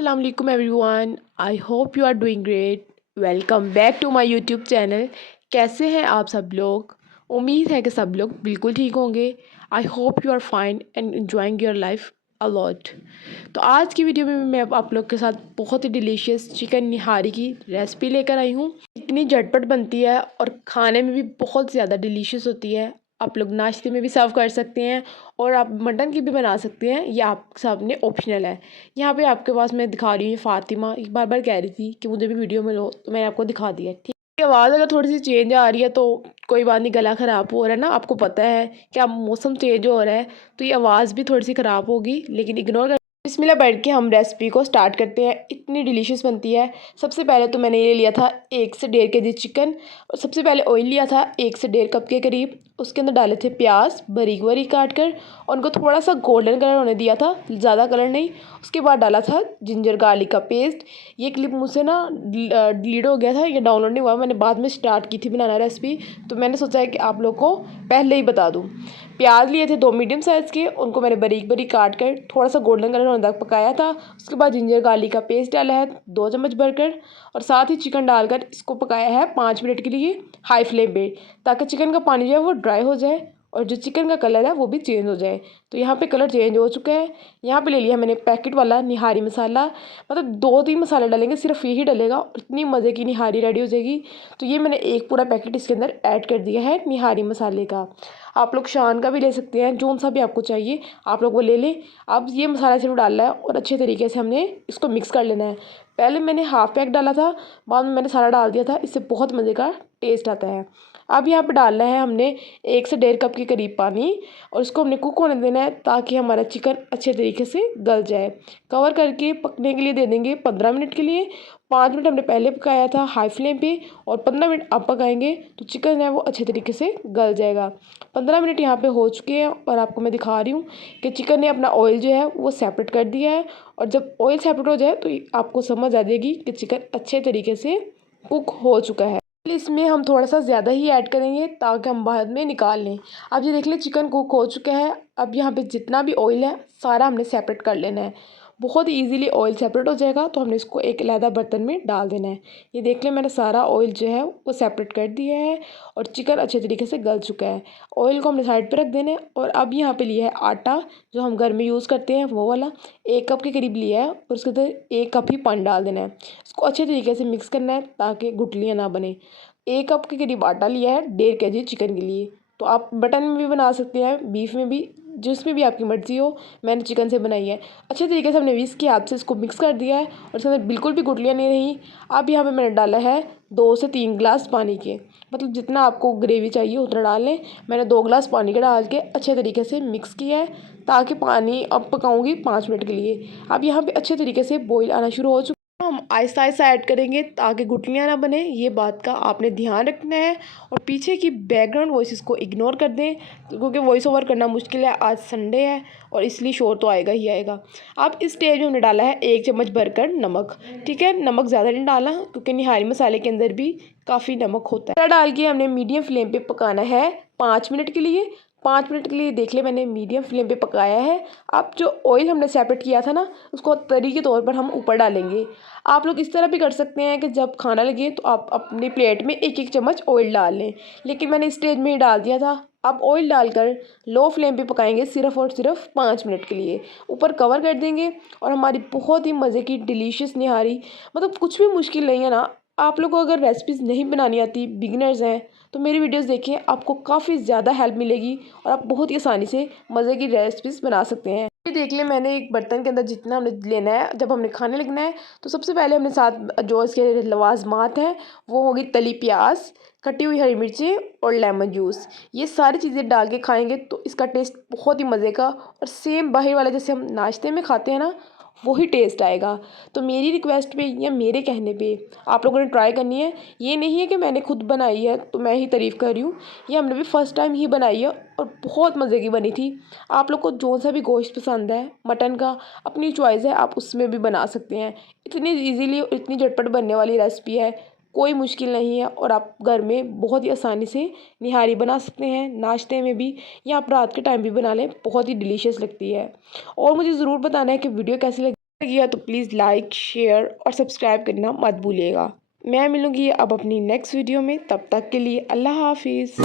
Assalamualaikum everyone. I hope you are doing great. Welcome back to my YouTube channel. कैसे हैं आप सब लोग? उम्मीद है कि सब लोग बिल्कुल ठीक होंगे। I hope you are fine and enjoying your life a lot. तो आज की वीडियो में मैं आप लोग के साथ बहुत ही डिलीशियस चिकन निहारी की रेसिपी लेकर आई हूँ। इतनी झटपट बनती है और खाने में भी बहुत ज़्यादा डिलीशियस होती है। आप लोग नाश्ते में भी सर्व कर सकते हैं और आप मटन की भी बना सकते हैं। ये आप सामने ऑप्शनल है। यहाँ पे आपके पास मैं दिखा रही हूँ फातिमा एक बार बार कह रही थी कि मुझे भी वीडियो में लो, तो मैंने आपको दिखा दिया। ठीक है, आवाज़ अगर थोड़ी सी चेंज आ रही है तो कोई बात नहीं, गला ख़राब हो रहा है ना, आपको पता है कि अब मौसम चेंज हो रहा है तो ये आवाज़ भी थोड़ी सी ख़राब होगी, लेकिन इग्नोर कर। बिस्मिल्लाह बैठ के हम रेसिपी को स्टार्ट करते हैं। इतनी डिलीशियस बनती है। सबसे पहले तो मैंने ये लिया था 1 से 1.5 केजी चिकन और सबसे पहले ऑयल लिया था 1 से 1.5 कप के करीब। उसके अंदर डाले थे प्याज बारीक बारीक काट कर और उनको थोड़ा सा गोल्डन कलर होने दिया था, ज़्यादा कलर नहीं। उसके बाद डाला था जिंजर गार्लिक का पेस्ट। ये क्लिप मुझसे ना डिलीट हो गया था, ये डाउनलोड नहीं हुआ, मैंने बाद में स्टार्ट की थी बनाना रेसिपी, तो मैंने सोचा है कि आप लोग को पहले ही बता दूँ। प्याज लिए थे 2 मीडियम साइज़ के, उनको मैंने बारीक बारीक काट कर थोड़ा सा गोल्डन कलर होने तक पकाया था। उसके बाद जिंजर गार्लिक का पेस्ट डाला है 2 चम्मच भरकर और साथ ही चिकन डालकर इसको पकाया है 5 मिनट के लिए हाई फ्लेम पे, ताकि चिकन का पानी जो है वो ड्राई हो जाए और जो चिकन का कलर है वो भी चेंज हो जाए। तो यहाँ पे कलर चेंज हो चुका है। यहाँ पे ले लिया मैंने पैकेट वाला निहारी मसाला, मतलब 2-3 मसाले डालेंगे, सिर्फ यही डलेगा और इतनी मज़े की निहारी रेडी हो जाएगी। तो ये मैंने एक पूरा पैकेट इसके अंदर ऐड कर दिया है निहारी मसाले का। आप लोग शान का भी ले सकते हैं, जोन सा भी आपको चाहिए आप लोग वो ले लें। अब ये मसाला सिर्फ डालना है और अच्छे तरीके से हमने इसको मिक्स कर लेना है। पहले मैंने हाफ पैक डाला था, बाद में मैंने सारा डाल दिया था, इससे बहुत मज़े का टेस्ट आता है। अब यहाँ पे डालना है हमने 1 से 1.5 कप के करीब पानी और इसको हमने कुक होने देना है ताकि हमारा चिकन अच्छे तरीके से गल जाए। कवर करके पकने के लिए दे देंगे 15 मिनट के लिए। 5 मिनट हमने पहले पकाया था हाई फ्लेम पे और 15 मिनट अब पकाएंगे तो चिकन है वो अच्छे तरीके से गल जाएगा। 15 मिनट यहाँ पे हो चुके हैं और आपको मैं दिखा रही हूँ कि चिकन ने अपना ऑयल जो है वो सेपरेट कर दिया है। और जब ऑयल सेपरेट हो जाए तो आपको समझ आ जाएगी कि चिकन अच्छे तरीके से कुक हो चुका है। इसमें हम थोड़ा सा ज़्यादा ही ऐड करेंगे ताकि हम बाद में निकाल लें। अब ये देख लें चिकन कुक हो चुका है। अब यहाँ पे जितना भी ऑयल है सारा हमने सेपरेट कर लेना है। बहुत इजीली ऑयल सेपरेट हो जाएगा तो हमने इसको एक अलहदा बर्तन में डाल देना है। ये देख लें मैंने सारा ऑयल जो है वो सेपरेट कर दिया है और चिकन अच्छे तरीके से गल चुका है। ऑयल को हमने साइड पर रख देना है और अब यहाँ पे लिया है आटा जो हम घर में यूज़ करते हैं वो वाला, 1 कप के करीब लिया है और उसके अंदर 1 कप ही पानी डाल देना है। इसको अच्छे तरीके से मिक्स करना है ताकि गुठलियाँ ना बने। 1 कप के करीब आटा लिया है 1.5 केजी चिकन के लिए। तो आप मटन में भी बना सकते हैं, बीफ में भी, जिसमें भी आपकी मर्ज़ी हो। मैंने चिकन से बनाई है। अच्छे तरीके से हमने विस्क के हाथ से इसको मिक्स कर दिया है और इसके अंदर बिल्कुल भी गुठलियाँ नहीं रही। अब यहाँ पे मैंने डाला है 2 से 3 गिलास पानी के, मतलब जितना आपको ग्रेवी चाहिए उतना डाल लें। मैंने 2 गिलास पानी का डाल के अच्छे तरीके से मिक्स किया है ताकि पानी अब पकाऊँगी 5 मिनट के लिए। अब यहाँ पर अच्छे तरीके से बॉयल आना शुरू हो चुका है। हम आहिस्ता आहिस्ता ऐड करेंगे ताकि गुठलियाँ ना बने, ये बात का आपने ध्यान रखना है। और पीछे की बैकग्राउंड वॉइस को इग्नोर कर दें क्योंकि वॉइस ओवर करना मुश्किल है, आज संडे है और इसलिए शोर तो आएगा ही आएगा। अब इस स्टेज में हमने डाला है 1 चम्मच भरकर नमक। ठीक है, नमक ज़्यादा नहीं डाला क्योंकि निहारी मसाले के अंदर भी काफ़ी नमक होता है। डाल के हमने मीडियम फ्लेम पर पकाना है 5 मिनट के लिए। 5 मिनट के लिए देख ले मैंने मीडियम फ्लेम पे पकाया है। अब जो ऑयल हमने सेपरेट किया था ना उसको तरी के तौर पर हम ऊपर डालेंगे। आप लोग इस तरह भी कर सकते हैं कि जब खाना लगे तो आप अपनी प्लेट में 1-1 चम्मच ऑयल डाल लें, लेकिन मैंने स्टेज में ही डाल दिया था। अब ऑयल डालकर लो फ्लेम पे पकाएंगे सिर्फ और सिर्फ 5 मिनट के लिए। ऊपर कवर कर देंगे और हमारी बहुत ही मज़े की डिलीशियस निहारी, मतलब कुछ भी मुश्किल नहीं है ना। आप लोग को अगर रेसिपीज़ नहीं बनानी आती, बिगिनर्स हैं, तो मेरी वीडियोस देखें, आपको काफ़ी ज़्यादा हेल्प मिलेगी और आप बहुत ही आसानी से मज़े की रेसिपीज़ बना सकते हैं। ये देख लें मैंने एक बर्तन के अंदर जितना हमने लेना है, जब हमने खाने लगना है तो सबसे पहले हमने साथ जो इसके लवाजमात हैं वो होगी तली प्याज, कटी हुई हरी मिर्ची और लेमन जूस। ये सारी चीज़ें डाल के खाएंगे तो इसका टेस्ट बहुत ही मज़े का और सेम बाहर वाला जैसे हम नाश्ते में खाते हैं ना वही टेस्ट आएगा। तो मेरी रिक्वेस्ट पे या मेरे कहने पे आप लोगों ने ट्राई करनी है। ये नहीं है कि मैंने खुद बनाई है तो मैं ही तारीफ़ कर रही हूँ, ये हमने भी फर्स्ट टाइम ही बनाई है और बहुत मज़े की बनी थी। आप लोग को जो सा भी गोश्त पसंद है मटन का, अपनी चॉइस है, आप उसमें भी बना सकते हैं। इतनी ईजीली और इतनी झटपट बनने वाली रेसिपी है, कोई मुश्किल नहीं है और आप घर में बहुत ही आसानी से निहारी बना सकते हैं, नाश्ते में भी या आप रात के टाइम भी बना लें, बहुत ही डिलीशियस लगती है। और मुझे ज़रूर बताना है कि वीडियो कैसी लगी। लगी तो प्लीज़ लाइक शेयर और सब्सक्राइब करना मत भूलिएगा। मैं मिलूँगी अब अपनी नेक्स्ट वीडियो में, तब तक के लिए अल्लाह हाफिज़।